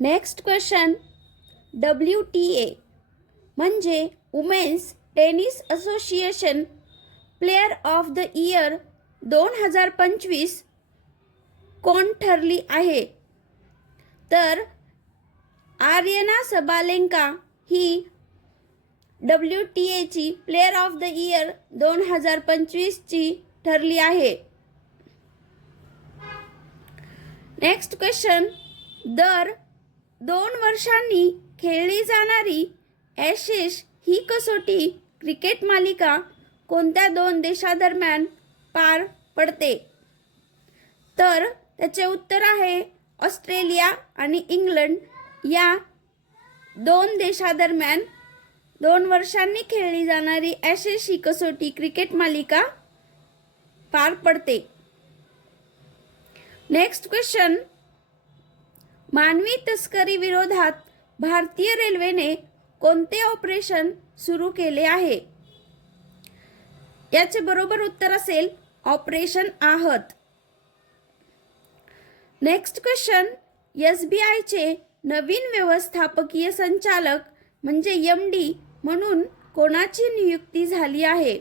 Next question, WTA म्हणजे women's tennis association player of the year 2025 कोण ठरली आहे? तर आर्यना सबालेंका ही WTA ची प्लेयर ऑफ द इयर 2025 ची ठरली आहे. नेक्स्ट क्वेश्चन, दर 2 वर्षांनी खेळली जाणारी ॲशेस ही कसोटी क्रिकेट मालिका कोणत्या 2 देशांदरम्यान पार पडते? तर त्याचे उत्तर आहे ऑस्ट्रेलिया आणि इंग्लंड या 2 देशांदरम्यान 2 वर्षांनी खेळली जाणारी ॲशेस ही कसोटी क्रिकेट मालिका पार पडते. नेक्स्ट क्वेश्चन, मानवी तस्करी विरोधात भारतीय रेल्वेने कोणते ऑपरेशन सुरू केले आहे? याचे बरोबर उत्तर असेल ऑपरेशन आहत. नेक्स्ट क्वेश्चन, SBIचे नवीन व्यवस्थापकीय संचालक म्हणजे MD म्हणून कोणाची नियुक्ती झाली आहे?